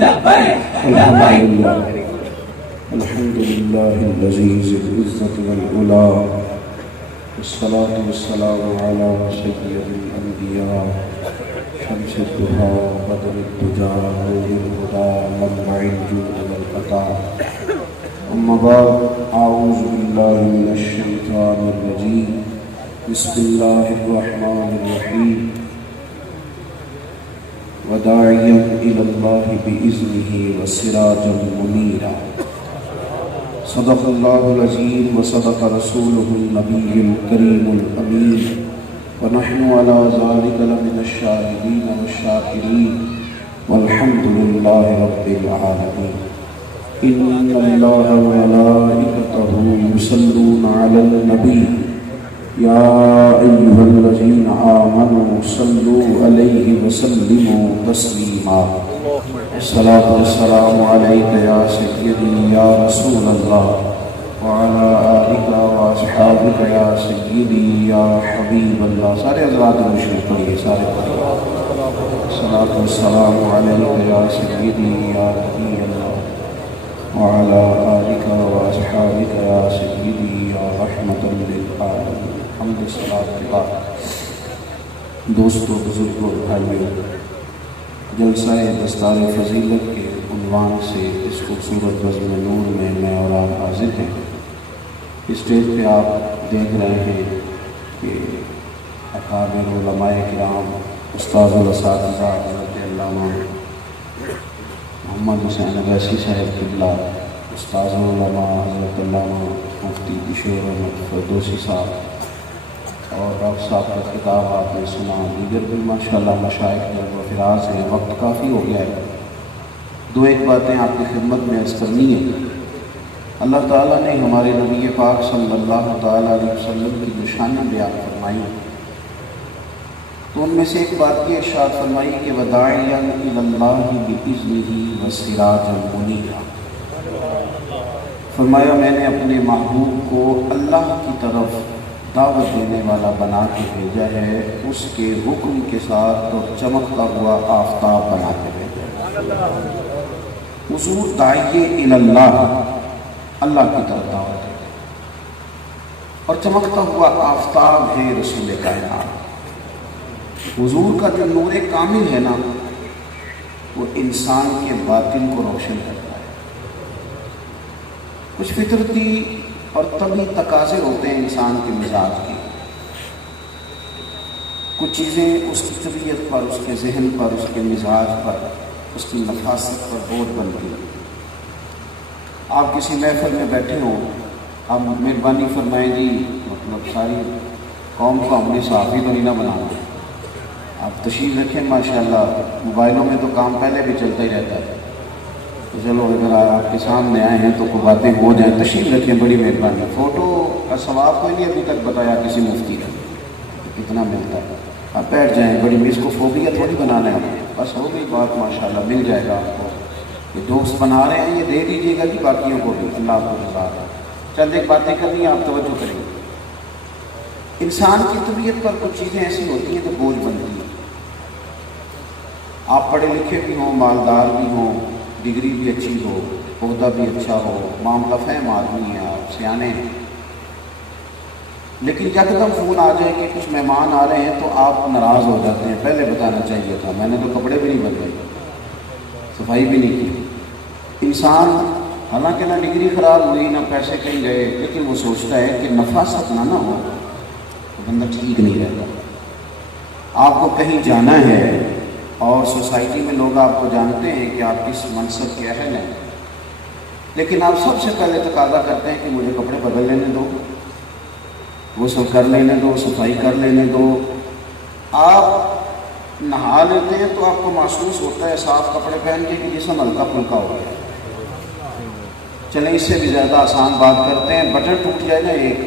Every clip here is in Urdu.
الحمد لله العزيز العزة والعلا، والصلاة والسلام على سيد الأنبياء شمس الضحى بدر الدجى نور الهدى منبع الجود والعطاء. أما بعد، أعوذ بالله من الشيطان الرجيم. بسم الله الرحمن الرحيم. وداعيا إلى الله بإذنه وسراجا منيرا. صدق الله العظيم وصدق رسوله النبي الكريم الأمين، ونحن على ذلك لمن الشاهدين والشاكرين، والحمد لله رب العالمين. إن الله وملائكته يصلون على النبي يا أيها الذين آمنوا صلوا عليه وسلموا تسليما. الصلاة والسلام عليك يا سيدي يا رسول الله، وعلى آلك وأصحابك يا سيدي يا حبيب الله. سارے حضرات مشرق پڑھیے، سارے پڑھیے. الصلاة والسلام عليك يا سيدي يا نبي الله، وعلى آلك وأصحابك يا سيدي يا رحمة للعالمين. حمد الصلاة للہ. دوستو، بزرگوں، بھائیوں، جلسہ دستار فضیلت کے عنوان سے اس خوبصورت بزم نور میں میں اور آپ حاضر ہیں. اسٹیج پہ آپ دیکھ رہے ہیں کہ اکابر علماء کرام، استاد الاساتذہ حضرت علامہ محمد حسین اویسی صاحب قبلہ، استاد العلماء حضرت علامہ مفتی کشور احمد فردوسی صاحب، اور ڈاکٹر صاحب کا خطاب آپ نے سنا. دیگر بھی ماشاءاللہ مشائخ جلد و فراز ہیں. وقت کافی ہو گیا ہے. دو ایک باتیں آپ کی خدمت میں عرض کرنی ہے. اللہ تعالیٰ نے ہمارے نبی پاک صلی اللہ تعالیٰ علیہ وسلم کی جو شانیں بیان فرمائی، تو ان میں سے ایک بات یہ ارشاد فرمائی کہ وداعیا الی اللہ بإذنہ وسراجا منیرا. فرمایا میں نے اپنے محبوب کو اللہ کی طرف دعوت دینے والا بنا کے بھیجا ہے، اس کے حکم کے ساتھ اور چمکتا ہوا آفتاب بنا کے بھیجا ہے. حضور داعیے الی اللہ، اللہ کی طرف دعوت ہے، اور چمکتا ہوا آفتاب ہے رسول کائنات. حضور کا جو نور کامل ہے نا، وہ انسان کے باطن کو روشن کرتا ہے. کچھ فطرتی اور طبعی تقاضے ہوتے ہیں انسان کے مزاج کے. کچھ چیزیں اس کی طبیعت پر، اس کے ذہن پر، اس کے مزاج پر، اس کی نفاست پر بوجھ بنتی ہیں. آپ کسی محفل میں بیٹھے ہوں، آپ مہربانی فرمائیں جی، مطلب ساری قوم کو ہمیں صحافی تو نہیں نہ بنانا. آپ تشریف رکھیں. ماشاءاللہ موبائلوں میں تو کام پہلے بھی چلتا ہی رہتا ہے، تو چلو اگر آپ کے سامنے آئے ہیں تو کوئی باتیں ہو جائیں. تشریف رکھیں، بڑی مہربانی. فوٹو کا ثواب کوئی نہیں ابھی تک بتایا کسی مفتی نے کتنا ملتا ہے. آپ بیٹھ جائیں. بڑی اس کو فوبیا تھوڑی بنانا ہے، بس ہو گئی بات. ماشاءاللہ مل جائے گا آپ کو. یہ دوست بنا رہے ہیں، یہ دے دیجیے گا کہ باقیوں کو بھی. اللہ کو رضا. چند ایک باتیں کرنی ہیں، آپ توجہ کریں. انسان کی طبیعت پر کچھ چیزیں ایسی ہوتی ہیں جو بوجھ بنتی ہیں. آپ پڑھے لکھے بھی ہوں، مالدار بھی ہوں، ڈگری بھی اچھی ہو، عہدہ بھی اچھا ہو، معاملہ فہم آدمی ہیں، آپ سیانے ہیں، لیکن یکدم فون آ جائے کہ کچھ مہمان آ رہے ہیں تو آپ ناراض ہو جاتے ہیں. پہلے بتانا چاہیے تھا، میں نے تو کپڑے بھی نہیں بدلے، صفائی بھی نہیں کی. انسان حالانکہ نہ ڈگری خراب ہوئی، نہ پیسے کہیں گئے، لیکن وہ سوچتا ہے کہ نفاست نہ ہو تو بندہ ٹھیک نہیں رہتا. آپ کو کہیں جانا ہے اور سوسائٹی میں لوگ آپ کو جانتے ہیں کہ آپ کس منصب کے اہل ہیں، لیکن آپ سب سے پہلے تقاضا کرتے ہیں کہ مجھے کپڑے بدل لینے دو، غسل کر لینے دو، صفائی کر لینے دو. آپ نہا لیتے ہیں تو آپ کو محسوس ہوتا ہے صاف کپڑے پہن کے کہ جسم ہلکا پھلکا ہو گیا. چلیں اس سے بھی زیادہ آسان بات کرتے ہیں. بٹن ٹوٹ جائے نا ایک،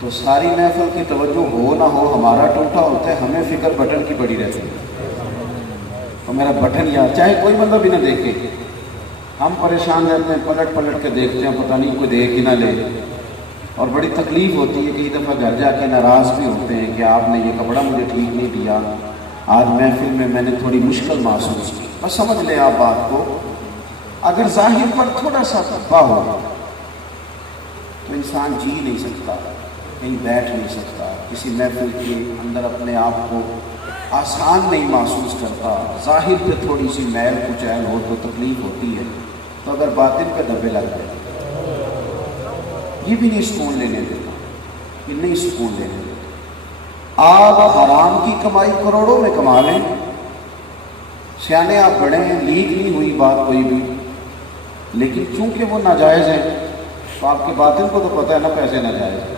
تو ساری محفل کی توجہ ہو نہ ہو ہمارا ٹوٹا ہوتا ہے، ہمیں فکر بٹن کی پڑی رہتی ہے. تو میرا بٹن یار، چاہے کوئی بندہ بھی نہ دیکھے، ہم پریشان رہتے ہیں، پلٹ پلٹ کے دیکھتے ہیں، پتہ نہیں کوئی دیکھ ہی نہ لے. اور بڑی تکلیف ہوتی ہے. کئی دفعہ گھر جا کے ناراض بھی ہوتے ہیں کہ آپ نے یہ کپڑا مجھے ٹھیک نہیں دیا، آج محفل میں میں نے تھوڑی مشکل محسوس کی. بس سمجھ لیں آپ بات کو، اگر ظاہر پر تھوڑا سا دھبا ہو تو انسان جی نہیں سکتا، کہیں بیٹھ نہیں سکتا، کسی محفل کے اندر اپنے آپ کو آسان نہیں محسوس کرتا. ظاہر پہ تھوڑی سی میل کچیل ہو تو تکلیف ہوتی ہے، تو اگر باطن پہ دھبے لگ جائے یہ بھی نہیں سکون لینے دیتا، یہ نہیں سکون لینے دیتا. آپ حرام کی کمائی کروڑوں میں کما لیں، سیانے آپ بڑے ہیں، لیک نہیں ہوئی بات کوئی بھی، لیکن چونکہ وہ ناجائز ہے تو آپ کے باطن کو تو پتہ ہے نا پیسے ناجائز ہے.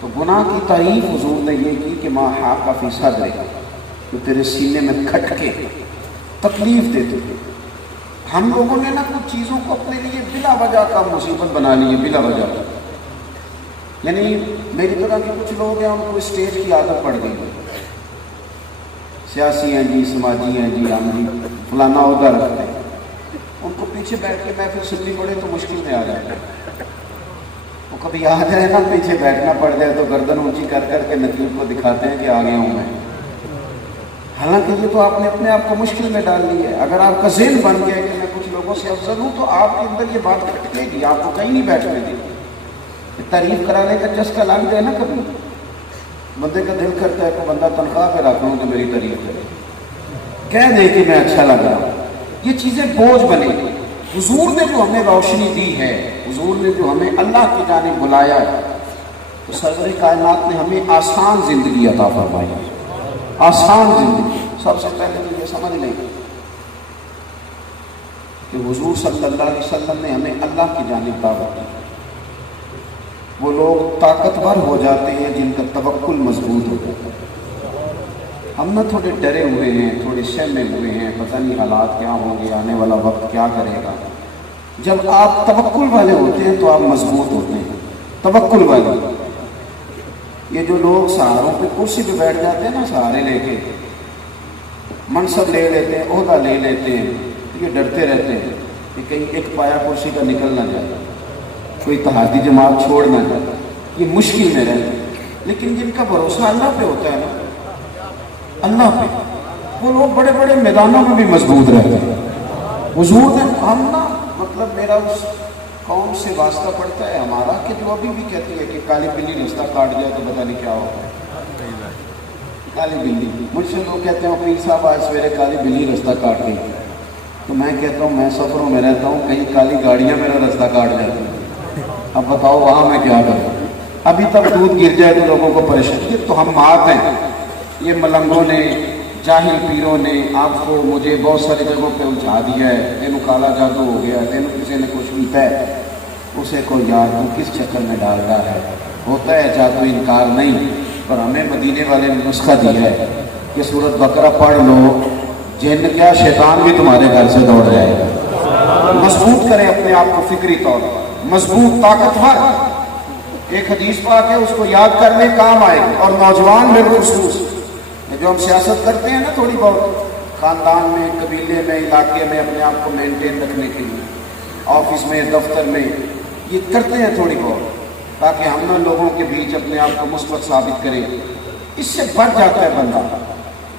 تو گناہ کی تعریف حضور نے یہ کی کہ ماں حاق کا فی صدر ہے، جو تیرے سینے میں کھٹ کے تکلیف دیتے تھے. ہم لوگوں نے نا کچھ چیزوں کو اپنے لیے بلا وجہ کا مصیبت بنا لی ہے، بلا وجہ. یعنی میری طرح کے کچھ لوگ ہیں، ان کو اسٹیج کی عادت پڑ گئی ہے، سیاسی ہیں جی، سماجی ہیں جی، ہم جی فلانا عہدہ رکھتے ہیں، ان کو پیچھے بیٹھ کے محفل سننی پڑے تو مشکل میں آ جاتا ہے. وہ کبھی آ جائے نا پیچھے بیٹھنا پڑ جائے تو گردن اونچی کر کر کے نقیب کو دکھاتے ہیں کہ آ گیا ہوں میں. حالانکہ یہ تو آپ نے اپنے آپ کو مشکل میں ڈال لی ہے. اگر آپ کا ذہن بن گیا کہ میں کچھ لوگوں سے افضل ہوں تو آپ کے اندر یہ بات کھٹکے گی، آپ کو کہیں نہیں بیٹھنے دے گی. تعریف کرانے کا چسکا لگ جائے نا، کبھی بندے کا دل کرتا ہے کہ بندہ تنخواہ پہ رکھ لوں تو میری تعریف کرے، کہہ دے کہ میں اچھا لگ رہا ہوں. یہ چیزیں بوجھ بنے. حضور نے جو ہمیں روشنی دی ہے، حضور نے جو ہمیں اللہ کی جانب بلایا ہے، تو سرور کائنات نے ہمیں آسان زندگی عطا فرمائی ہے. آسان زندگی. سب سے پہلے تو یہ سمجھ لیں کہ حضور صلی اللہ علیہ وسلم نے ہمیں اللہ کی جانب دعوت دی. وہ لوگ طاقتور ہو جاتے ہیں جن کا توکل مضبوط ہو جاتا ہے. ہم نہ تھوڑے ڈرے ہوئے ہیں، تھوڑے سہمے ہوئے ہیں، پتہ نہیں حالات کیا ہوں گے، آنے والا وقت کیا کرے گا. جب آپ توکل والے ہوتے ہیں تو آپ مضبوط ہوتے ہیں. توکل والے. یہ جو لوگ سہاروں پہ کرسی پہ بیٹھ جاتے ہیں نا، سہارے لے کے منصب لے لیتے ہیں، عہدہ لے لیتے ہیں، یہ ڈرتے رہتے ہیں کہ کہیں ایک پایا کرسی کا نکل نہ جائے، کوئی اتحادی جماعت چھوڑ نہ جائے. یہ مشکل میں رہتے ہیں. لیکن جن کا بھروسہ اللہ پہ ہوتا ہے نا، اللہ پہ، وہ لوگ بڑے بڑے میدانوں میں بھی مضبوط رہتے ہیں. حضور نے ہم نا مطلب میرا اس قوم سے واسطہ پڑتا ہے ہمارا کہ جو ابھی بھی کہتی ہے کہ کالی بلی رستہ کاٹ جائے تو پتہ نہیں کیا ہوتا ہے. کالی بلی. مجھ سے لوگ کہتے ہیں پیر صاحب آج سویرے کالی بلی رستہ کاٹ گئی، تو میں کہتا ہوں میں سفروں میں رہتا ہوں، کہیں کالی گاڑیاں میرا رستہ کاٹ جاتی ہیں. اب بتاؤ وہاں میں کیا کروں. ابھی تک دودھ گر جائے تو لوگوں کو پریشانی. تو ہم مات ہیں. یہ ملنگوں نے، جاہل پیروں نے آپ کو مجھے بہت ساری جگہوں پہ الجھا دیا ہے. تینوں کالا جادو ہو گیا، تینوں کسی نے کچھ پیتا ہے. اسے کو یار تو کس چکر میں ڈال رہا ہے. ہوتا ہے جادو، انکار نہیں، پر ہمیں مدینے والے نے نسخہ دیا ہے کہ سورۃ بقرہ پڑھ لو، جن کیا شیطان بھی تمہارے گھر سے دوڑ جائے گا. مضبوط کریں اپنے آپ کو فکری طور پر، مضبوط، طاقتور. ایک حدیث پاک ہے، اس کو یاد کرنے کام آئے گی. اور نوجوان بالخصوص جو ہم سیاست کرتے ہیں نا تھوڑی بہت، خاندان میں، قبیلے میں، علاقے میں اپنے آپ کو مینٹین رکھنے کے لیے، آفس میں، دفتر میں، یہ کرتے ہیں تھوڑی بہت تاکہ ہم نہ لوگوں کے بیچ اپنے آپ کو مثبت ثابت کریں. اس سے بڑھ جاتا ہے بندہ.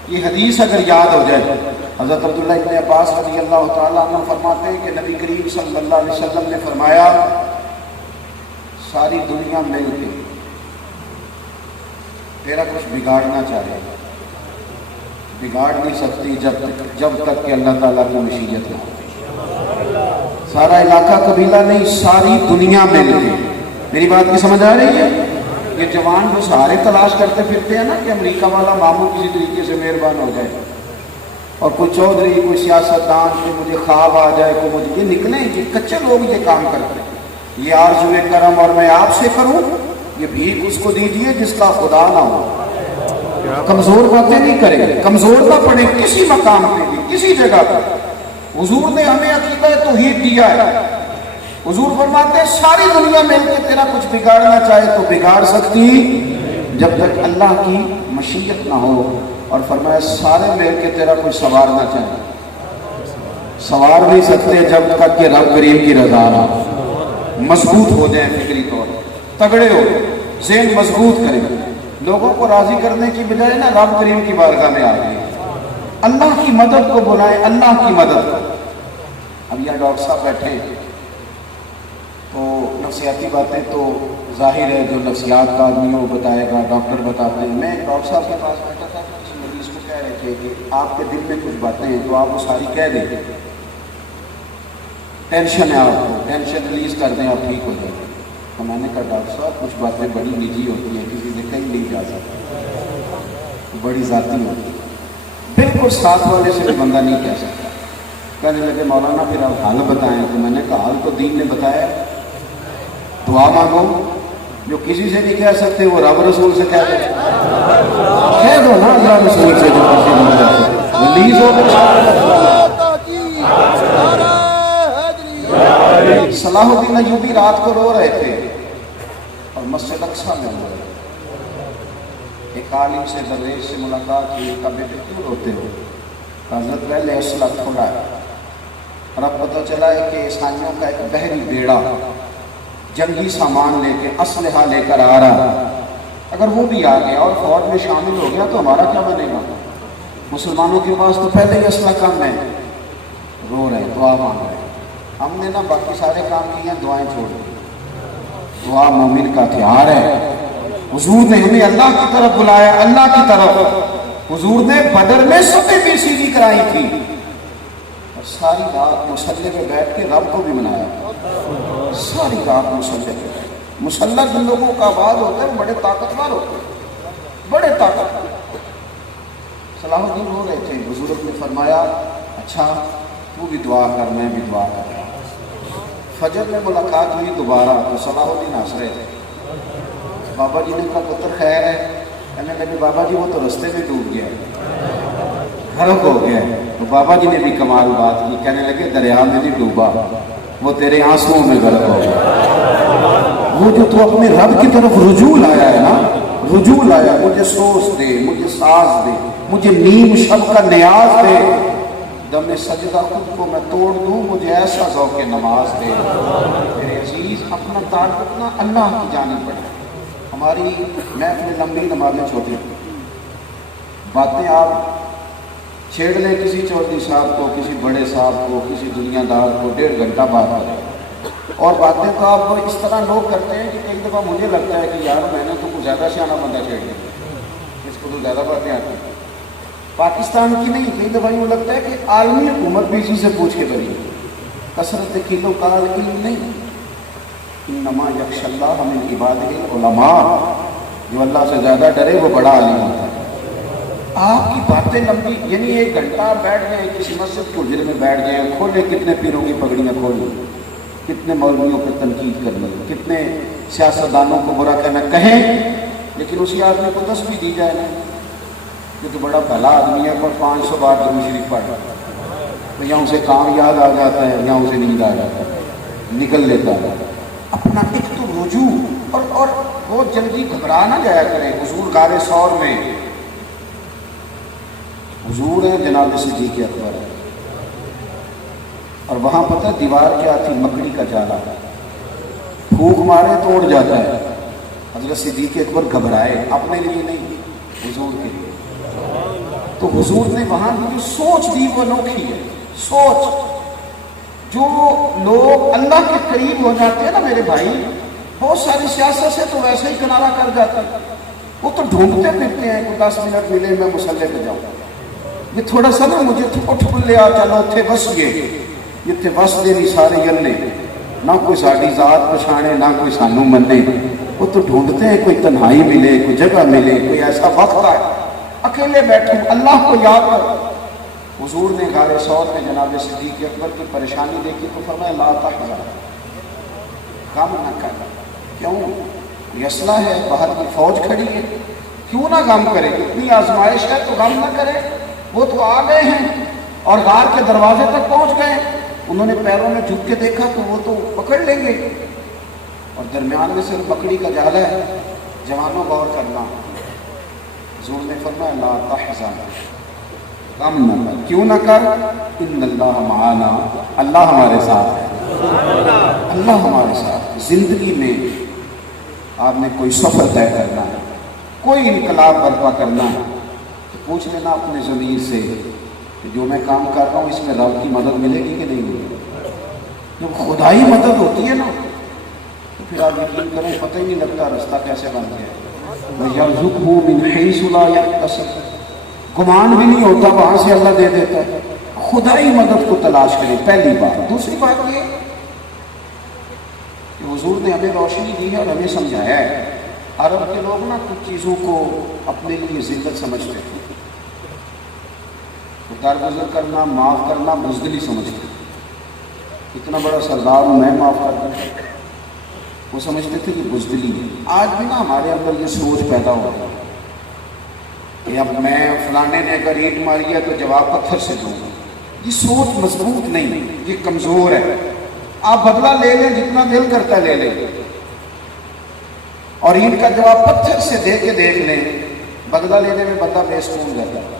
یہ حدیث اگر یاد ہو جائے، حضرت عبداللہ ابن عباس رضی اللہ تعالیٰ عنہ فرماتے ہیں کہ نبی کریم صلی اللہ علیہ وسلم نے فرمایا ساری دنیا مل کے تیرا کچھ بگاڑنا چاہے، بگاڑ نہیں سکتی جب تک کہ اللہ تعالیٰ کی مشیت نہ ہو. سارا علاقہ قبیلہ نہیں، ساری دنیا مل کے. میری بات کی سمجھ آ رہی ہے؟ یہ جوان جو سہارے تلاش کرتے پھرتے ہیں نا کہ امریکہ والا ماموں کسی طریقے سے مہربان ہو جائے، اور کوئی چودھری، کوئی سیاستدان، کہ مجھے خواب آ جائے، کوئی مجھے، یہ نکلیں. یہ کچے لوگ یہ کام کرتے ہیں. یہ آرزوئے کرم اور میں آپ سے کروں، یہ بھیک اس کو دیجیے جس کا خدا نہ ہو. کمزور باتیں نہیں کرے، کمزور نہ پڑے کسی مقام پہ بھی، کسی جگہ پہ. حضور نے ہمیں عقیدہ توحید دیا ہے. حضور فرماتے ہیں ساری دنیا مل کے تیرا کچھ بگاڑنا چاہے تو بگاڑ سکتی جب تک اللہ کی مشیت نہ ہو. اور فرمایا سارے مل کے تیرا کوئی سنوارنا چاہے، سنوار نہیں سکتے جب تک کہ رب کریم کی رضا نہ ہو. مضبوط ہو جائیں فکری طور، تگڑے ہو، ذہن مضبوط کریں. لوگوں کو راضی کرنے کی بجائے نا رب کریم کی بارگاہ میں آ گئے. اللہ کی مدد کو بلائیں، اللہ کی مدد کو۔ اب یہ ڈاکٹر صاحب بیٹھے تو نفسیاتی باتیں تو ظاہر ہے جو نفسیات کا آدمی وہ بتائے گا، ڈاکٹر بتاتے ہیں۔ میں ڈاکٹر صاحب کے پاس بیٹھا تھا، کسی مریض کو کہہ رہے تھے کہ آپ کے دل میں کچھ باتیں ہیں تو آپ وہ ساری کہہ دیں، ٹینشن ہے آپ کو، ٹینشن ریلیز کر دیں، آپ ٹھیک ہو جائیں گے۔ تو میں نے کہا ڈاکٹر صاحب کچھ باتیں بڑی نجی ہوتی ہیں، کسی سے کہیں نہیں جا سکتا، بڑی ذاتی ہوتی ہے، بالکل ساتھ والے سے بھی بندہ نہیں کہہ سکتا۔ کہنے لگے مولانا پھر آپ حال بتائیں، تو میں نے کہا حال تو دین نے بتایا، دعا مانگو، جو کسی سے نہیں کہہ سکتے وہ رب رسول سے کہہ دو، کہہ دو نا اللہ رسول سے، جو کسی نہیں کہہ سکتے ریلیز ہو گئے۔ صلاح الدین ایوبی رات کو رو رہے تھے اور مسجد اقصیٰ میں رو رہے تھے۔ ایک عالم سے درویش سے ملاقات ہوئی، کہا بیٹے کیوں روتے ہو؟ حضرت پہلے اسلحہ تھوڑا ہے، اور اب پتہ چلا ہے کہ عیسائیوں کا ایک بحری بیڑا جنگی سامان لے کے اسلحہ لے کر آ رہا، اگر وہ بھی آ گیا اور فوج میں شامل ہو گیا تو ہمارا کیا بنے گا؟ مسلمانوں کے پاس تو پہلے ہی اسلحہ کم ہے۔ رو رہے، دعا مانگ رہے۔ ہم نے نا باقی سارے کام کیے ہیں، دعائیں چھوڑ دی۔ دعا مومن کا ہتھیار ہے۔ حضور نے ہمیں اللہ کی طرف بلایا، اللہ کی طرف۔ حضور نے بدر میں صفیں بھی سیدھی کرائی تھی اور ساری رات مصلے پہ بیٹھ کے رب کو بھی منایا، ساری رات مصلے پہ۔ مسلح جن لوگوں کا آباد ہوتا ہے وہ بڑے طاقتور ہوتے ہیں، بڑے طاقتور۔ صلاح الدین رو رہے تھے، بزرگ نے فرمایا اچھا تو بھی دعا کر، میں بھی دعا کر رہا ہوں۔ فجر میں ملاقات ہوئی دوبارہ تو صلاح الدین ہنس رہے تھے۔ بابا جی نے کہا پتر خیر ہے؟ کہنے لگے بابا جی وہ تو رستے میں ڈوب گیا، غرق ہو گیا ہے۔ تو بابا جی نے بھی کمال بات کی، کہنے لگے دریا میں نہیں ڈوبا، وہ تیرے آنسوؤں میں غرق ہو گیا۔ وہ جو تو اپنے رب کی طرف رجوع لایا ہے نا، رجوع لایا، مجھے سوز دے، مجھے ساز دے، مجھے نیم شب کا نیاز دے، دم سجدہ خود کو میں توڑ دوں، مجھے ایسا ذوق نماز دے۔ میرے عزیز اپنا تعلق نہ اللہ کی جانب بڑھے۔ ہماری محفل لمبی، نمازیں چھوٹی، باتیں آپ چھیڑ لیں کسی چودھری صاحب کو، کسی بڑے صاحب کو، کسی دنیا دار کو، 1.5 گھنٹہ بات کریں، اور باتیں تو آپ اس طرح لوگ کرتے ہیں کہ ایک دفعہ مجھے لگتا ہے کہ یار میں نے تو کچھ زیادہ سیاح بندہ چھیڑ دیا، اس کو تو زیادہ باتیں آتی ہیں۔ پاکستان کی نہیں، کئی دفعہ یوں لگتا ہے کہ عالمی حکومت بھی اسی سے پوچھ کے بنی ہے۔ کثرت کلو کال علم نہیں، انما یخشی اللہ من عبادہ العلماء، جو اللہ سے زیادہ ڈرے وہ بڑا عالم ہوتا ہے۔ آپ کی باتیں لمبی، یعنی 1 گھنٹہ بیٹھ جائیں کسی مسجد کو حجرے میں بیٹھ جائیں، کھولے کتنے پیروں کی پگڑیاں کھولیں، کتنے مولویوں پہ تنقید کرنا، کتنے سیاستدانوں کو برا کہنا، کہیں، لیکن اسی آدمی کو تسبیح دی جائے نا، یہ تو بڑا بھلا آدمی ہے، پر 500 بار درود شریف پڑھ تو یا اسے کام یاد آ جاتا ہے یا اسے نیند آ جاتا ہے، نکل لیتا ہے۔ اپنا ایک تو رجوع، اور بہت جلدی گھبرا نہ جایا کریں۔ حضور غار ثور میں، حضور ہے جناب صدیق اکبر ہے، اور وہاں پتہ دیوار کیا تھی؟ مکڑی کا جالا، پھونک مارے تو اڑ جاتا ہے۔ حضرت صدیق اکبر گھبرائے، اپنے لیے نہیں، حضور کے لیے۔ تو حضور نے وہاں جو سوچ دی وہ انوکھی ہے، سوچ۔ جو لوگ اللہ کے قریب ہو جاتے ہیں نا میرے بھائی، بہت ساری سیاست سے تو ویسے ہی کنارہ کر جاتے ہیں، وہ تو ڈھونڈتے پھرتے ہیں کہ 10 منٹ ملے میں مسلح پہ جاؤں، یہ تھوڑا سا نا مجھے اٹھ بلے آ چلو اتنے وس گئے، جتنے وس دے نہیں سارے گلے، نہ کوئی ساری ذات پچھانے نہ کوئی سانو منے۔ وہ تو ڈھونڈتے ہیں کوئی تنہائی ملے، کوئی جگہ ملے، کوئی ایسا وقت آئے اکیلے بیٹھوں اللہ کو یاد کرو۔ حضور نے غار ثور میں جناب صدیق اکبر کی پریشانی دیکھی تو فرمایا لا تحزن، غم نہ کر۔ کیوں؟ یہ اسلحہ ہے، باہر کی فوج کھڑی ہے، کیوں نہ غم کرے؟ اتنی آزمائش ہے تو غم نہ کرے۔ وہ تو آ گئے ہیں اور غار کے دروازے تک پہنچ گئے، انہوں نے پیروں میں جھک کے دیکھا تو وہ تو پکڑ لیں گے، اور درمیان میں صرف مکڑی کا جال ہے۔ جوانوں غور کرنا، حضور نے فرمایا لا تحزن، غم نہ کر۔ کیوں نہ کر؟ ان اللہ معانا، اللہ ہمارے ساتھ ہے، اللہ ہمارے ساتھ۔ زندگی میں آپ نے کوئی سفر طے کرنا ہے، کوئی انقلاب برپا کرنا ہے، تو پوچھ لینا اپنے ضمیر سے کہ جو میں کام کر رہا ہوں اس میں رب کی مدد ملے گی کہ نہیں ملے گی؟ جب خدائی مدد ہوتی ہے نا تو پھر آپ یقین کریں پتہ ہی نہیں لگتا رستہ کیسے بن گیا۔ وَيَرْزُقْهُ مِنْ حَيْثُ لَا يَحْتَسِبُ، گمان بھی نہیں ہوتا وہاں سے اللہ دے دیتا ہے۔ خدائی مدد کو تلاش کریں، پہلی بات۔ دوسری بات یہ کہ حضور نے ہمیں روشنی دی ہے اور ہمیں سمجھایا ہے۔ عرب کے لوگ نا کچھ چیزوں کو اپنے لیے ذلت سمجھتے تھے، درگزر کرنا، معاف کرنا بزدلی سمجھتے تھے۔ اتنا بڑا سردار ہوں میں معاف کر دوں، وہ سمجھتے تھے کہ بزدلی ہے۔ آج بھی نا ہمارے اندر یہ سوچ پیدا ہو گئی کہ اب میں فلانے نے اگر اینٹ ماری ہے تو جواب پتھر سے دوں گا۔ یہ سوچ مضبوط نہیں، یہ کمزور ہے۔ آپ بدلہ لے لیں جتنا دل کرتا ہے لے لیں، اور اینٹ کا جواب پتھر سے دے کے دیکھ لیں، بدلہ لینے میں بندہ بے سکون رہتا ہے۔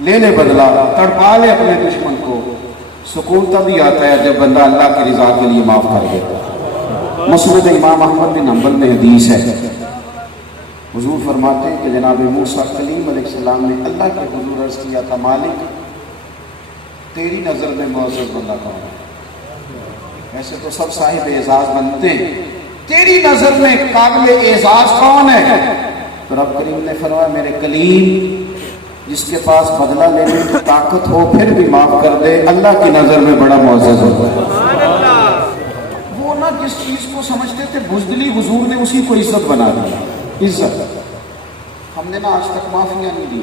لے لے بدلہ، تڑپا لے اپنے دشمن کو، سکون تبھی آتا ہے جب بندہ اللہ کی رضا کے لیے معاف کر دیتا ہے۔ مسند امام احمد بن حنبل میں حدیث ہے، حضور فرماتے ہیں کہ جناب موسیٰ کلیم علیہ السلام نے اللہ کے حضور عرض کیا تھا، مالک تیری نظر میں معزز بندہ کون ہے؟ ایسے تو سب صاحب اعزاز بنتے ہیں، تیری نظر میں قابل اعزاز کون ہے؟ تو رب کریم نے فرمایا میرے کلیم جس کے پاس بدلہ لینے کی طاقت ہو پھر بھی معاف کر دے، اللہ کی نظر میں بڑا معزز ہوتا ہے۔ وہ نا جس چیز کو سمجھتے تھے بزدلی، حضور نے اسی کو عزت بنا دیا، عزت۔ ہم نے نا آج تک معافیاں نہیں دی،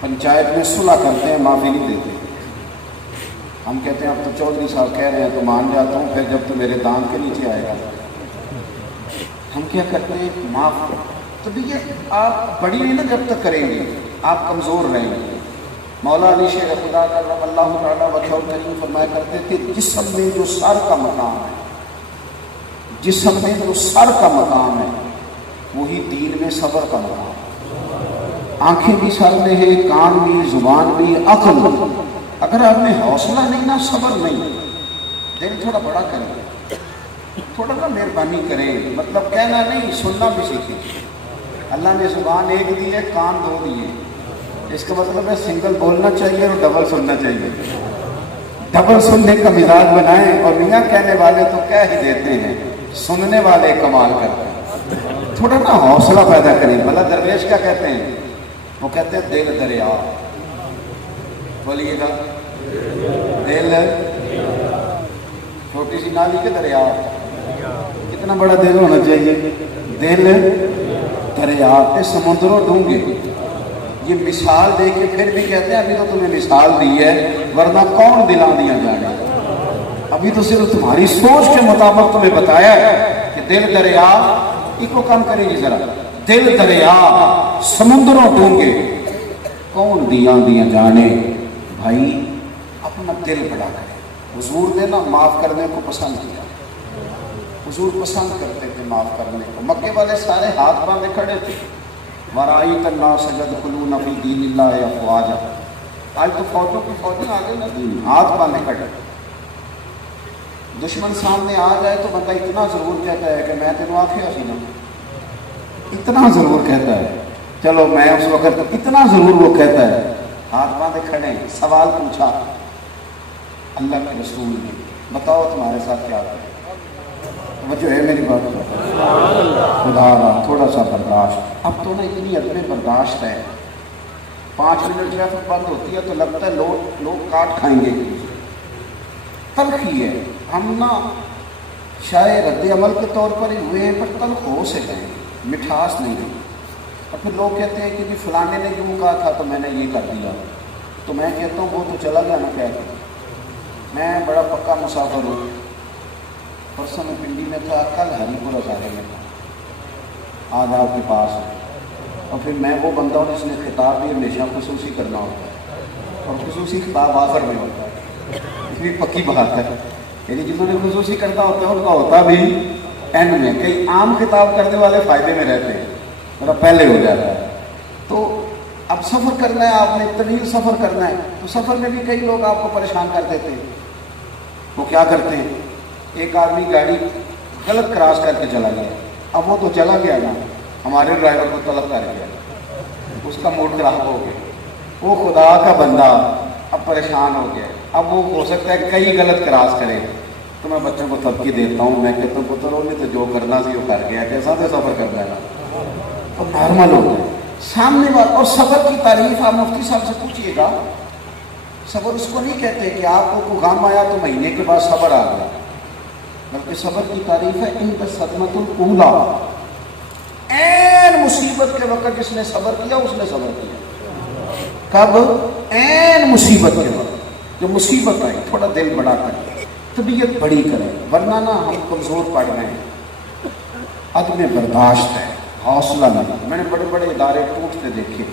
پنچایت میں صلح کرتے ہیں معافی نہیں دیتے۔ ہم کہتے ہیں اب تو چودھری صاحب کہہ رہے ہیں تو مان جاتا ہوں، پھر جب تو میرے دانت کے نیچے آئے گا ہم کیا کرتے ہیں معاف کرتے۔ تو بھی یہ آپ بڑی نہیں نا جب تک کریں گے آپ کمزور رہیں گے۔ مولا علی شیر خدا کرم اللہ تعالیٰ وجہ کریم فرمایا کرتے تھے جسم میں جو سر کا مقام ہے، جسم میں جو سر کا مقام ہے وہی دین میں صبر کا مقام ہے۔ آنکھیں بھی سر میں ہیں، کان بھی، زبان بھی، عقل بھی۔ اگر آپ میں حوصلہ نہیں نا، صبر نہیں، دل تھوڑا بڑا کریں، تھوڑا نا مہربانی کریں، مطلب کہنا نہیں سننا بھی سیکھیں۔ اللہ نے زبان ایک دی ہے، کان دو دیے، اس کا مطلب ہے سنگل بولنا چاہیے اور ڈبل سننا چاہیے۔ ڈبل سننے کا مزاج بنائیں، اور میاں کہنے والے تو کہہ ہی دیتے ہیں، سننے والے کمال کرتے ہیں۔ تھوڑا نا حوصلہ پیدا کریں۔ بھلا درویش کیا کہتے ہیں؟ وہ کہتے ہیں دل دریا، بولیے گا دل، چھوٹی سی نالی کے دریا، کتنا بڑا دل ہونا چاہیے؟ دل دریا کے سمندروں ڈونگے۔ یہ مثال دے کے پھر بھی کہتے ہیں ابھی تو تمہیں مثال دی ہے، ورنہ کون دلا دیا جانے، ابھی تو صرف تمہاری سوچ کے مطابق تمہیں بتایا ہے کہ دل دریا، ایک کام کرے گی ذرا، دل دریا سمندروں ڈونگے کون دیا جانے۔ بھائی اپنا دل بڑا کرے۔ حضور نے نا معاف کرنے کو پسند کیا، حضور پسند کرتے تھے معاف کرنے کو۔ مکے والے سارے ہاتھ باندھے کھڑے تھے، وَرَأَيْتَ النَّاسَ يَدْخُلُونَ فِي دِينِ اللَّهِ أَفْوَاجًا۔ آج تو فوجوں کی فوجیں آ گئی نا، ہاتھ باندھے کھڑے۔ دشمن سامنے آ جائے تو بندہ اتنا ضرور کہتا ہے کہ میں تینوں آخیا سی نا، اتنا ضرور کہتا ہے، چلو میں اس وقت اتنا ضرور وہ کہتا ہے۔ ہاتھ باندھے کھڑے، سوال پوچھا اللہ کے رسول نے، بتاؤ تمہارے ساتھ کیا کرے؟ وجہ ہے میری بات خدا را تھوڑا سا برداشت۔ اب تو نا اتنی عدم برداشت ہے، 5 منٹ ٹریفک بند ہوتی ہے تو لگتا ہے لوگ کاٹ کھائیں گے۔ تلخی ہے، ہم نا شاید رد عمل کے طور پر ہی ہوئے ہیں، پر تلخ ہو سے گئے، مٹھاس نہیں ہے۔ اور پھر لوگ کہتے ہیں کہ جی فلانے نے یوں کہا تھا تو میں نے یہ کر دیا، تو میں کہتا ہوں وہ تو چلا گیا نا کہہ کے۔ میں بڑا پکا مسافر ہوں، پرسوں میں پنڈی میں تھا، کل ہری پور ہزارے میں تھا، آج آپ کے پاس ہے۔ اور پھر میں وہ بندہ ہوں جس نے خطاب بھی ہمیشہ خصوصی کرنا ہوتا ہے، اور خصوصی خطاب آخر میں ہوتا ہے، اتنی پکی بات ہے۔ یعنی جنہوں نے خصوصی کرنا ہوتا ہے ان کا ہوتا بھی اینڈ میں، کئی عام خطاب کرنے والے فائدے میں رہتے ہیں، میرا پہلے ہو جاتا ہے۔ تو اب سفر کرنا ہے، آپ نے طویل سفر کرنا ہے، تو سفر میں بھی کئی لوگ آپ کو پریشان کر دیتے ہیں۔ وہ کیا کرتے ہیں، ایک آدمی گاڑی غلط کراس کر کے چلا گیا، اب وہ تو چلا گیا نا، ہمارے ڈرائیور کو طلب کر گیا، اس کا موڈ خراب ہو گیا، وہ خدا کا بندہ اب پریشان ہو گیا. اب وہ ہو سکتا ہے کئی غلط کراس کرے تو میں بچوں کو تبکی دیتا ہوں. میں کہتا ہوں پتر وہ تو جو کرنا سی وہ کر گیا, کیسا تو سفر کرنا ہے تو نارمل ہو گیا سامنے والا. اور صبر کی تعریف آپ مفتی صاحب سے پوچھیے گا. صبر اس کو نہیں کہتے کہ آپ کو کوئی غم آیا تو مہینے کے بعد صبر آ گیا, بلکہ صبر کی تعریف ہے ان کا صدمۃ الاولیٰ, این مصیبت کے وقت جس نے صبر کیا اس نے صبر کیا. کب؟ این مصیبت کے وقت. جو مصیبت آئی تھوڑا دل بڑا کرے, طبیعت بڑی کرے, ورنہ نہ ہم کمزور پڑ رہے ہیں. عدم برداشت ہے, حوصلہ نہیں. میں نے بڑے بڑے ادارے ٹوٹتے دیکھے,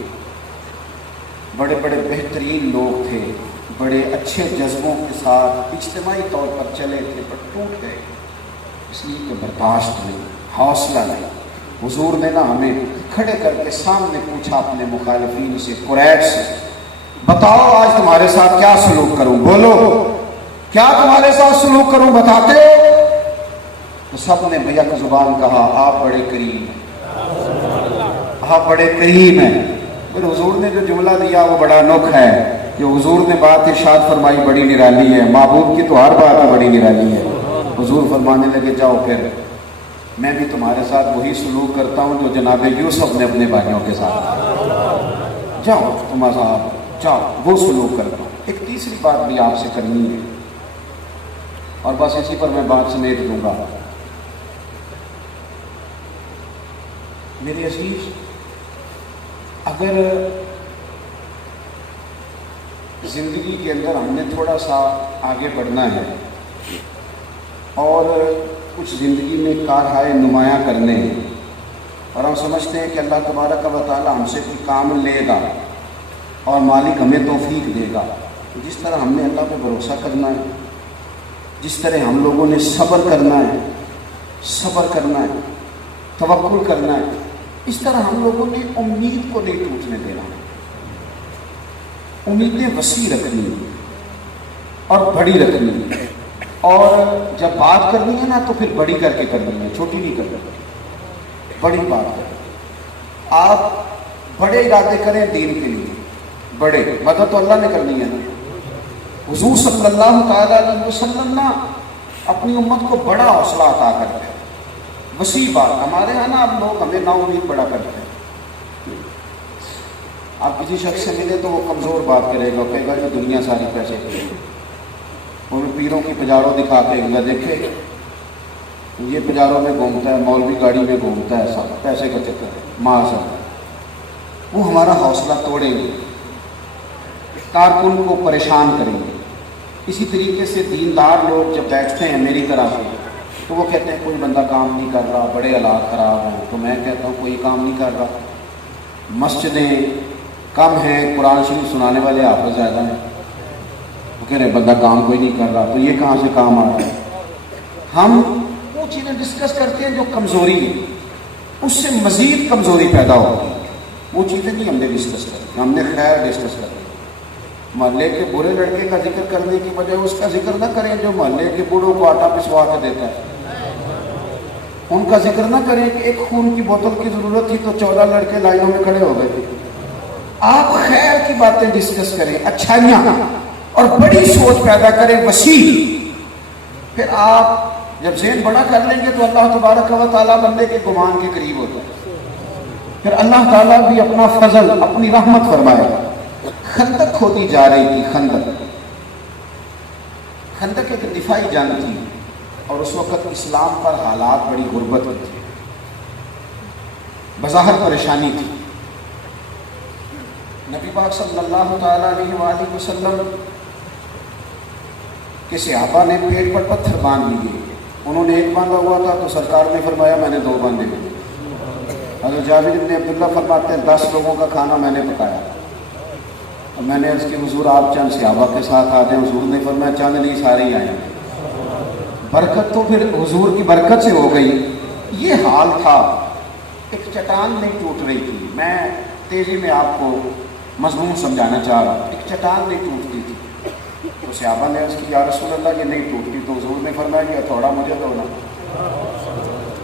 بڑے بڑے بہترین لوگ تھے, بڑے اچھے جذبوں کے ساتھ اجتماعی طور پر چلے تھے, پر ٹوٹ گئے اس لیے کہ برداشت نہیں, حوصلہ نہیں. حضور نے نا ہمیں کھڑے کر کے سامنے پوچھا اپنے مخالفین سے, قریش سے, بتاؤ آج تمہارے ساتھ کیا سلوک کروں, بولو کیا تمہارے ساتھ سلوک کروں, بتاتے ہو؟ تو سب نے بیک زبان کہا آپ بڑے کریم ہیں, آپ بڑے کریم ہیں. پھر حضور نے جو جملہ دیا وہ بڑا نوک ہے. جو حضور نے بات ارشاد فرمائی بڑی نرالی ہے. محبوب کی تو ہر بات بڑی نرالی ہے. حضور فرمانے لگے جاؤ پھر میں بھی تمہارے ساتھ وہی سلوک کرتا ہوں جو جناب یوسف نے اپنے بھائیوں کے ساتھ. جاؤ تمہارا صاحب جاؤ وہ سلوک کرتا ہوں. ایک تیسری بات بھی آپ سے کرنی ہے اور بس اسی پر میں بات سمیٹ دوں گا. میرے عزیز, اگر زندگی کے اندر ہم نے تھوڑا سا آگے بڑھنا ہے اور کچھ زندگی میں کارہائے نمایاں کرنے ہیں اور ہم سمجھتے ہیں کہ اللہ تبارک و تعالی ہم سے کوئی کام لے گا اور مالک ہمیں توفیق دے گا, جس طرح ہم نے اللہ پہ بھروسہ کرنا ہے, جس طرح ہم لوگوں نے صبر کرنا ہے, توکل کرنا ہے, اس طرح ہم لوگوں نے امید کو نہیں ٹوٹنے دینا. امیدیں وسیع رکھنی ہیں اور بڑی رکھنی ہے, اور جب بات کرنی ہے نا تو پھر بڑی کر کے کرنی ہے, چھوٹی نہیں کرنی, بڑی بات کریں. آپ بڑے ارادے کریں دین کے لیے, بڑے مدد تو اللہ نے کرنی ہے نا. حضور صلی اللہ تعالی علیہ وسلم نا اپنی امت کو بڑا حوصلہ عطا کرتے ہیں, وسیع بات. ہمارے یہاں نا اب لوگ ہمیں نا امید بڑا کرتے ہیں. آپ کسی شخص سے ملے تو وہ کمزور بات کرے گا, کہے گا کہ دنیا ساری پیسے کی, اور پیروں کی پجاروں دکھا کے گا دیکھے یہ پجاروں میں گھومتا ہے, مولوی گاڑی میں گھومتا ہے, سب پیسے کا چکر ہے, معاشرہ. وہ ہمارا حوصلہ توڑیں گے, کارکن کو پریشان کریں گے. اسی طریقے سے دیندار لوگ جب بیٹھتے ہیں میری طرح سے تو وہ کہتے ہیں کوئی بندہ کام نہیں کر رہا, بڑے حالات خراب ہیں. تو میں کہتا ہوں کوئی کام نہیں کر رہا, مسجدیں کم ہیں, قرآن شریف سنانے والے حافظ زیادہ ہیں. وہ کہہ رہے بندہ کام کوئی نہیں کر رہا, تو یہ کہاں سے کام آ رہا ہے؟ ہم وہ چیزیں ڈسکس کرتے ہیں جو کمزوری ہے, اس سے مزید کمزوری پیدا ہوتی ہے. وہ چیزیں نہیں ہم نے ڈسکس کریں, ہم نے خیر ڈسکس کریں. محلے کے برے لڑکے کا ذکر کرنے کی بجائے اس کا ذکر نہ کریں جو محلے کے بوڑھوں کو آٹا پسوا کے دیتا ہے. ان کا ذکر نہ کریں کہ ایک خون کی بوتل کی ضرورت تھی تو 14 لڑکے لائنوں میں کھڑے ہو گئے تھے. آپ خیر کی باتیں ڈسکس کریں, اچھائیاں, اور بڑی سوچ پیدا کریں, وسیع. پھر آپ جب ذہن بڑا کر لیں گے تو اللہ تبارک و تعالیٰ بندے کے گمان کے قریب ہوتا ہے. پھر اللہ تعالیٰ بھی اپنا فضل, اپنی رحمت فرمائے. خندق کھودی جا رہی تھی, خندق ایک دفاعی جنگ تھی, اور اس وقت اسلام پر حالات بڑی غربت کی تھی, بظاہر پریشانی تھی. نبی پاک صلی اللہ تعالیٰ علیہ وآلہ وسلم کے صحابہ نے پیٹ پر پتھر باندھ لیے. انہوں نے ایک باندھا ہوا تھا تو سرکار نے فرمایا میں نے 2 باندھے ہوئے. حضرت جابر بن عبداللہ فرماتے ہیں 10 لوگوں کا کھانا میں نے پکایا. اور میں نے عرض کی حضور آپ چند صحابہ کے ساتھ آ جائیں. حضور نے فرمایا چند نہیں سارے ہی آئے. برکت تو پھر حضور کی برکت سے ہو گئی. یہ حال تھا, ایک چٹان نہیں ٹوٹ رہی تھی. میں تیزی میں آپ کو مضمون سمجھانا چاہ رہا ہوں. ایک چٹان نہیں ٹوٹتی تھی. تو صحابہ نے عرض کی یا رسول اللہ یہ نہیں ٹوٹتی. تو حضور نے فرمایا کہ تھوڑا مجھے دو نا.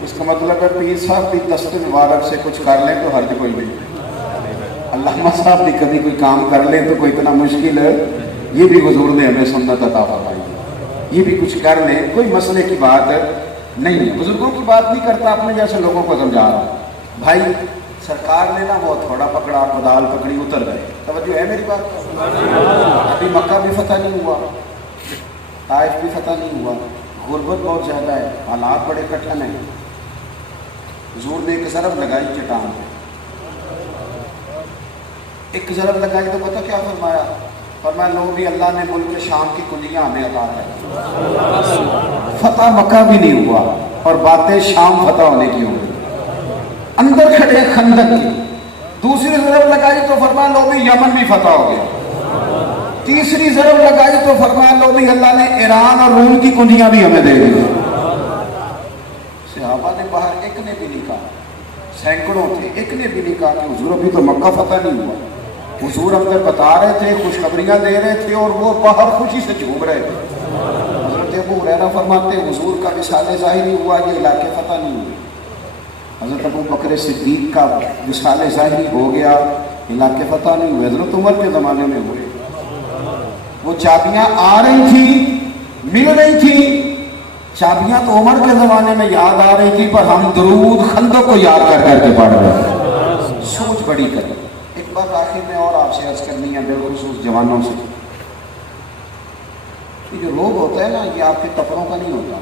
اس کا مطلب ہے پیر صاحب بھی دست مبارک سے کچھ کر لیں تو حرج کوئی نہیں. علامہ صاحب بھی کبھی کوئی کام کر لیں تو کوئی اتنا مشکل ہے، یہ بھی حضور نے ہمیں سنت عطا فرمائی ہے، یہ بھی کچھ کر لیں، کوئی مسئلے کی بات نہیں ہے، بزرگوں کی بات نہیں کرتا، اپنے جیسے لوگوں کو سمجھا رہا ہوں۔ بھائی سرکار نے نا وہ تھوڑا پکڑا، کدال پکڑی، اتر گئے، توجہ ہے میری بات؟ ابھی مکہ بھی فتح نہیں ہوا، طائف بھی فتح نہیں ہوا، غربت بہت زیادہ ہے، حالات بڑے کٹھن ہیں۔ حضور نے ایک ضرب لگائی چٹان پہ، ایک ضرب لگائی تو پتہ کیا فرمایا؟ فرمایا لو بھی اللہ نے ملک شام کی کنجیاں ہمیں عطا کر، فتح مکہ بھی نہیں ہوا اور باتیں شام فتح ہونے کی ہوں گی، اندر کھڑے خندق کی۔ دوسری ضرب لگائی تو فرمایا لو بھی یمن بھی فتح ہو گیا، تیسری ضرب لگائی تو فرمایا لو بھی اللہ نے ایران اور روم کی کنجیاں بھی ہمیں دے دی۔ صحابہ نے باہر ایک نے بھی نہیں کہا، سینکڑوں تھے، ایک نے بھی نہیں کہا کہ حضور ابھی تو مکہ فتح نہیں ہوا۔ حضور اندر بتا رہے تھے، خوشخبریاں دے رہے تھے اور وہ باہر خوشی سے جھوم رہے تھے۔ حضرت ابو ہریرہ فرماتے ہیں حضور کا وصال ظاہری ہوا، یہ علاقے فتح نہیں ہوئے۔ حضرت ابو بکر صدیق کا وصال ظاہری ہو گیا، علاقے فتح نہیں ہوئے، حضرت عمر کے زمانے میں ہوئے۔ وہ چابیاں آ رہی تھی، مل رہی تھی، چابیاں تو عمر کے زمانے میں یاد آ رہی تھی، پر ہم درود خندق کو یاد کر کر کے پڑھ رہے ہیں۔ سوچ بڑی کریں۔ ایک بات آخر میں اور آپ سے عرض کرنی ہے، بالخصوص جوانوں سے، یہ جو روگ ہوتا ہے نا، یہ آپ کے کپڑوں کا نہیں ہوتا،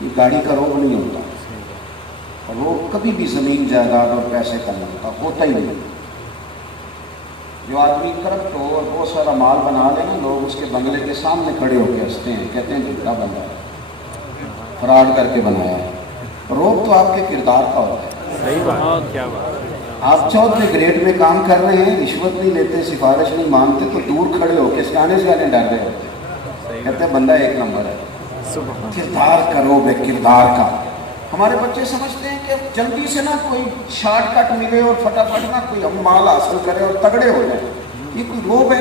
یہ گاڑی کا روگ نہیں ہوتا، روگ کبھی بھی زمین جائیداد اور پیسے کا نہیں ہوتا ہی نہیں۔ جو آدمی کرپٹ ہو اور بہت سارا مال بنا لے نا، لوگ اس کے بنگلے کے سامنے کھڑے ہو کے ہنستے ہیں، کہتے ہیں جھوٹا بندہ ہے، فراڈ کر کے بنایا ہے۔ روگ تو آپ کے کردار کا ہوتا ہے۔ صحیح بات، کیا بات۔ آپ چوتھے گریڈ میں کام کر رہے ہیں، رشوت نہیں لیتے، سفارش نہیں مانگتے، تو دور کھڑے ہو کے سکانے سے ڈر رہے ہوتے، کہتے ہیں بندہ ایک نمبر ہے۔ کردار کا روگ ہے، کردار کا۔ ہمارے بچے سمجھتے ہیں کہ جلدی سے نہ کوئی شارٹ کٹ ملے اور فٹافٹ نہ کوئی ہم مال حاصل کرے اور تگڑے ہو جائیں، یہ کوئی روگ ہے۔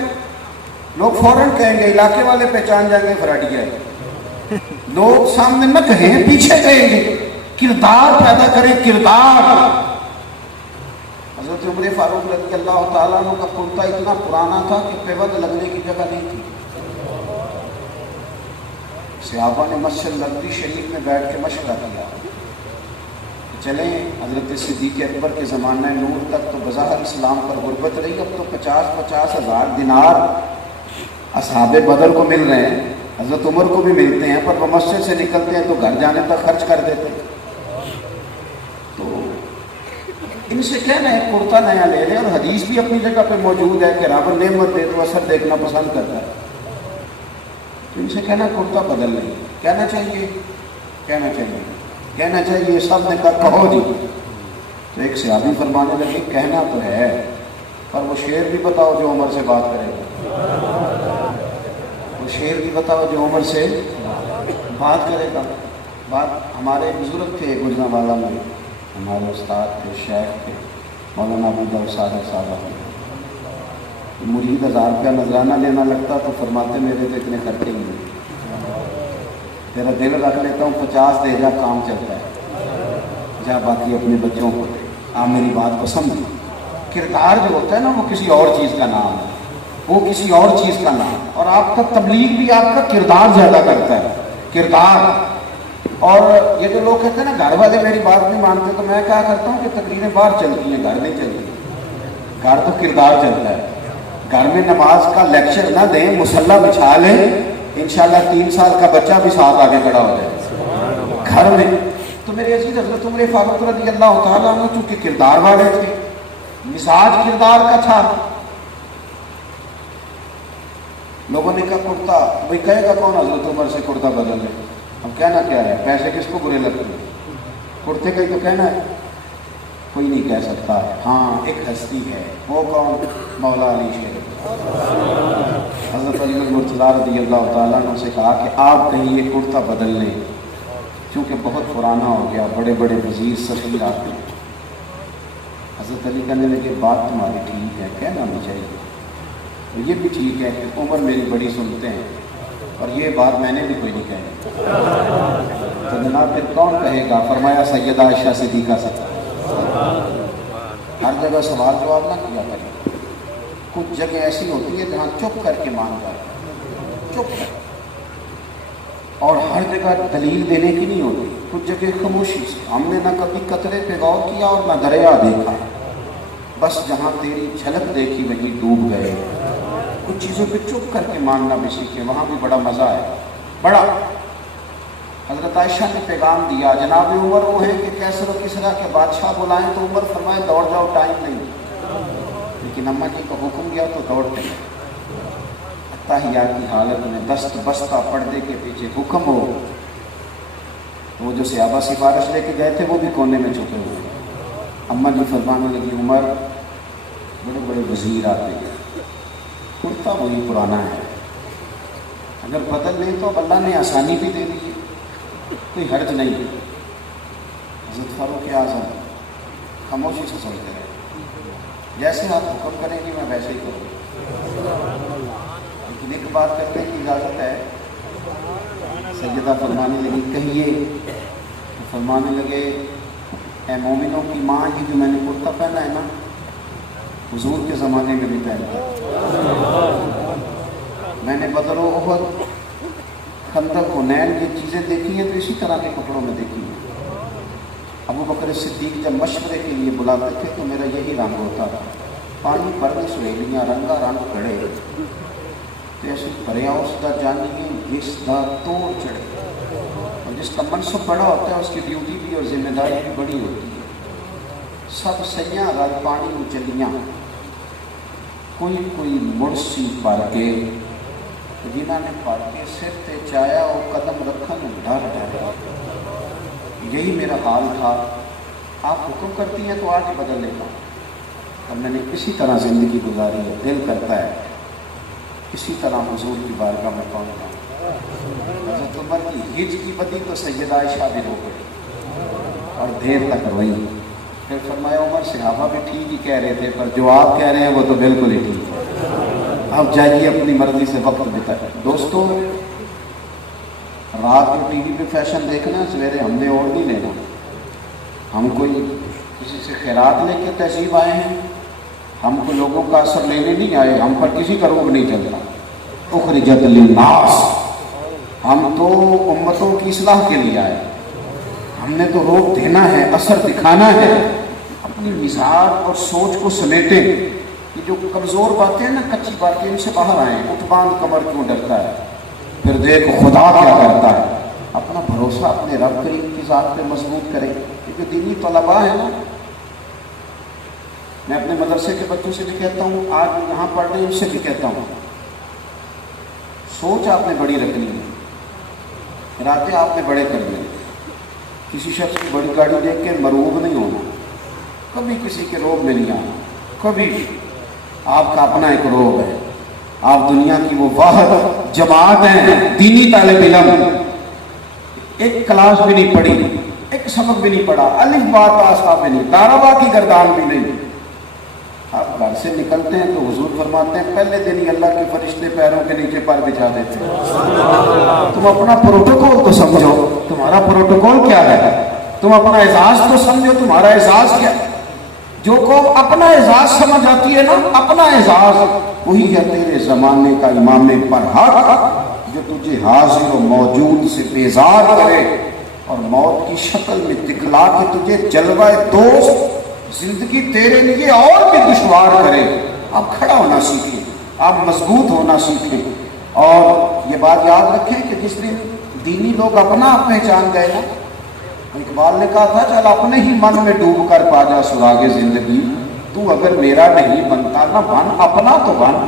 لوگ فوراً کہیں گے، علاقے والے پہچان جائیں گے فراڈی ہے، لوگ سامنے نہ کہیں، پیچھے کہیں گے۔ کردار پیدا کریں، کردار۔ حضرت عمر فاروق رضی اللہ تعالیٰ عنہ کا کرتا اتنا پرانا تھا کہ پیوند لگنے کی جگہ نہیں تھی۔ صحابہ نے مسجد نبوی شریف میں بیٹھ کے مشورہ کیا، چلیں حضرت صدیق اکبر کے زمانہ نور تک تو بظاہر اسلام پر غربت رہی، اب تو 50,000 دینار اصحاب بدر کو مل رہے ہیں، حضرت عمر کو بھی ملتے ہیں، پر وہ مسجد سے نکلتے ہیں تو گھر جانے تک خرچ کر دیتے ہیں۔ تو ان سے کہنا ہے کرتا نیا لے لیں، اور حدیث بھی اپنی جگہ پہ موجود ہے کہ رب نعمت دے تو اثر دیکھنا پسند کرتا ہے، تو ان سے کہنا کرتا بدل لیں، کہنا چاہیے، کہنا چاہیے، کہنا چاہیے۔ سب نے کہا کہو جی، تو ایک صحابی فرمانے لگے کہنا تو ہے، پر وہ شعر بھی بتاؤ جو عمر سے بات کرے گا، وہ شعر بھی بتاؤ جو عمر سے بات کرے گا۔ بات ہمارے بزرگ تھے گجرانوالہ میں، ہمارے استاد تھے، شیخ تھے، مولانا ابو داؤد صادق صاحب، مرید 1000 روپیہ نذرانہ لینا لگتا تو فرماتے میرے تو اتنے خرچے ہی نہیں، تیرا دل رکھ لیتا ہوں 50 دے جا، کام چلتا ہے، جا باقی اپنے بچوں کو دے۔ آپ میری بات کو سمجھ۔ کردار جو ہوتا ہے نا، وہ کسی اور چیز کا نام ہے، وہ کسی اور چیز کا نام، اور آپ کا تبلیغ بھی آپ کا کردار زیادہ کرتا ہے، کردار۔ اور یہ جو لوگ کہتے ہیں نا گھر والے میری بات نہیں مانتے، تو میں کیا کرتا ہوں کہ تقریریں باہر چلتی ہیں، گھر نہیں چلتی، گھر تو کردار چلتا ہے۔ گھر میں نماز کا لیکچر نہ دیں، مصلی بچھا لیں، انشاءاللہ 3 سال کا بچہ بھی ساتھ آگے کھڑا ہو جائے گھر میں۔ تو میرے عزیز حضرت عمر فاروق رضی اللہ تعالیٰ عنہ چونکہ کردار والے تھے، مزاج کردار کا تھا، لوگوں نے کہا کرتا، بھائی کہے گا کون حضرت عمر سے کرتا بدل لے؟ اب کہنا کیا ہے، پیسے کس کو برے لگتے ہیں، کرتے کا ہی تو کہنا ہے، کوئی نہیں کہہ سکتا ہے۔ ہاں ایک ہستی ہے، وہ کون؟ مولا علی شیر۔ حضرت علی المرتضیٰ رضی اللہ تعالیٰ عنہ سے کہا کہ آپ کہیں یہ کرتا بدل لیں، چونکہ بہت پرانا ہو گیا، بڑے بڑے وزیر سفیر آتے ہیں۔ حضرت علی کہنے لگے بات تمہاری ٹھیک ہے، کہنا نہیں چاہیے، یہ بھی ٹھیک ہے کہ عمر میری بڑی سنتے ہیں، اور یہ بات میں نے بھی کوئی نہیں کہی، تو جناب پھر کون کہے گا؟ فرمایا سیدہ عائشہ صدیقہ سے۔ ہر جگہ سوال جواب نہ کیا کریں. کچھ جگہ ایسی ہوتی ہے جہاں چپ کر کے مان جائے, چپ کر, اور ہر جگہ دلیل دینے کی نہیں ہوتی. کچھ جگہ خاموشی سے, ہم نے نہ کبھی قطرے پہ غور کیا اور نہ دریا دیکھا, بس جہاں تیری جھلک دیکھی وہیں ڈوب گئے. کچھ چیزوں پہ چپ کر کے ماننا بھی سیکھے, وہاں بھی بڑا مزہ ہے. بڑا حضرت عائشہ نے پیغام دیا, جناب عمر وہ ہے کہ کیسر و کسریٰ کے بادشاہ بلائیں تو عمر فرمائے دوڑ جاؤ, ٹائم نہیں. لیکن اماں جی کو حکم گیا تو دوڑتے ہیں. اتحیات کی حالت میں دست بستہ پردے کے پیچھے حکم ہو, تو وہ جو صحابہ سفارش لے کے گئے تھے وہ بھی کونے میں چھپے ہوئے. اماں جی فرمانے لگی, عمر بڑے بڑے وزیر آتے ہیں, کرتا وہی پرانا ہے, اگر بدل نہیں تو اب اللہ نے آسانی بھی دے دی, کوئی حرج نہیں. حضرت فاروق اعظم خاموشی سے سنتے رہے, جیسے آپ حکم کریں گے میں ویسے ہی کروں. لیکن ایک بات کرنے کی اجازت ہے. سیدہ فرمانے لگی کہیے, تو فرمانے لگے اے مومنوں کی ماں, یہ جو میں نے کرتا پہنا ہے نا حضور کے زمانے میں بھی پہنا, میں نے بدر و احد خندق حنین یہ چیزیں دیکھی ہیں تو اسی طرح کے کپڑوں میں دیکھی ہیں. ابو بکر صدیق جب مشورے کے لیے بلاتے تھے تو میرا یہی رنگ ہوتا تھا, پانی پر میں سہیلیاں رنگا رنگ کھڑے, جیسے پریا اس کا جانیے جس کا توڑ چڑھے. اور جس کا منصب بڑا ہوتا ہے اس کی ڈیوٹی بھی اور ذمہ داری بھی بڑی ہوتی ہے. سب سیاں رل پانی میں چلیاں, کوئی کوئی مرسی پڑ کے, جنہوں نے پڑھ کے سر تے چایا اور قدم رکھن ڈر ڈر. یہی میرا حال تھا. آپ حکم کرتی ہیں تو آج بدل لیتا ہوں. اب میں نے اسی طرح زندگی گزاری ہے, دل کرتا ہے اسی طرح حضور کی بارگاہ میں پہنچ جاؤں. حضرت عمر کی ہج کی بدی تو سیدہ عائشہ بھی ہو گئی اور دیر تک روئی. پھر فرمایا عمر صحابہ بھی ٹھیک ہی کہہ رہے تھے, پر جو آپ کہہ رہے ہیں وہ تو بالکل ہی ٹھیک ہے, اب جائیے اپنی مرضی سے وقت بتائیں. دوستو, رات کو ٹی وی پہ فیشن دیکھنا, سویرے ہم نے اور نہیں لینا. ہم کوئی کسی سے خیرات لے کے تہذیب آئے ہیں, ہم کو لوگوں کا اثر لینے نہیں آئے, ہم پر کسی کا روب نہیں چلتا. اخرجت للناس, ہم تو امتوں کی اصلاح کے لیے آئے. ہم نے تو روب دینا ہے, اثر دکھانا ہے. اپنی مزاج اور سوچ کو سمیٹیں. یہ جو کمزور باتیں ہیں نا, کچی باتیں, ان سے باہر آئیں. اٹھ باندھ کمر کیوں ڈرتا ہے, پھر دیکھ خدا کیا کرتا ہے. اپنا بھروسہ اپنے رب کریم کی ذات پہ مضبوط کریں. کیونکہ دینی طلباء ہے نا, میں اپنے مدرسے کے بچوں سے بھی کہتا ہوں, آج یہاں پڑھ رہے ہیں ان سے بھی کہتا ہوں, سوچ آپ نے بڑی رکھنی ہے, ارادے آپ نے بڑے کرنے ہیں. کسی شخص کی بڑی گاڑی دیکھ کے مروب نہیں ہونا, کبھی کسی کے روب میں نہیں آنا, کبھی بھی. آپ کا اپنا ایک روب ہے. آپ دنیا کی وہ واحد جماعت ہیں, دینی طالب علم, ایک کلاس بھی نہیں پڑھی, ایک سبق بھی نہیں پڑھا, الف با تا سا بھی نہیں, دارابا کی گردان بھی نہیں. آپ گھر سے نکلتے ہیں تو حضور فرماتے ہیں پہلے دن ہی اللہ کے فرشتے پیروں کے نیچے پر بچھا دیتے ہیں. تم اپنا پروٹوکول تو سمجھو, تمہارا پروٹوکول کیا ہے. تم اپنا اعزاز تو سمجھو, تمہارا اعزاز کیا ہے. جو کو اپنا اعزاز سمجھ آتی ہے نا, اپنا اعزاز وہی ہے تیرے زمانے کا امام برحق, جو تجھے حاضر و موجود سے بیزار کرے اور موت کی شکل میں دکھلا کے تجھے جلوہ دوست زندگی تیرے لیے اور بھی دشوار کرے. آپ کھڑا ہونا سیکھیں, آپ مضبوط ہونا سیکھیں. اور یہ بات یاد رکھیں کہ جس دن دینی لوگ اپنا آپ پہچان گئے نا, اقبال نے کہا تھا چل اپنے ہی من میں ڈوب کر پا جا سراغ زندگی, تو اگر میرا نہیں بنتا نہ بن, اپنا تو بن.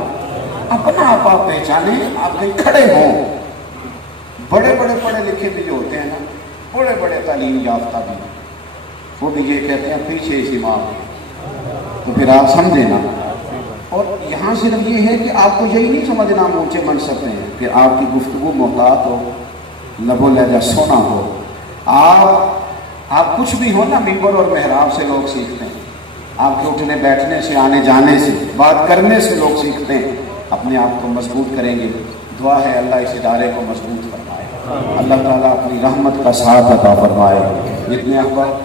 اپنا آپ پہچانے, آپ کہیں کھڑے ہوں. بڑے بڑے پڑھے لکھے بھی جو ہوتے ہیں نا, بڑے بڑے تعلیم یافتہ بھی, وہ بھی یہ کہتے ہیں پیچھے اس امام, تو پھر آپ سمجھیں نا. اور یہاں صرف یہ ہے کہ آپ کو یہی نہیں سمجھنا ہم اونچے منصب ہیں, کہ آپ کی گفتگو محتاط ہو, لب و لہجہ سونا ہو. آپ کچھ بھی ہو نا, ممبر اور محراب سے لوگ سیکھتے ہیں. آپ کے اٹھنے بیٹھنے سے, آنے جانے سے, بات کرنے سے لوگ سیکھتے ہیں. اپنے آپ کو مضبوط کریں گے. دعا ہے اللہ اس ادارے کو مضبوط فرمائے, اللہ تعالیٰ اپنی رحمت کا ساتھ عطا فرمائے. جتنے احباب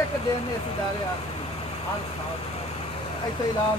ਇੱਕ ਦਿਨ ਇਸ ادارے ਆਸਤੇ ਹਰ ਸਾਲ ਇੱਥੇ ਐਲਾਨ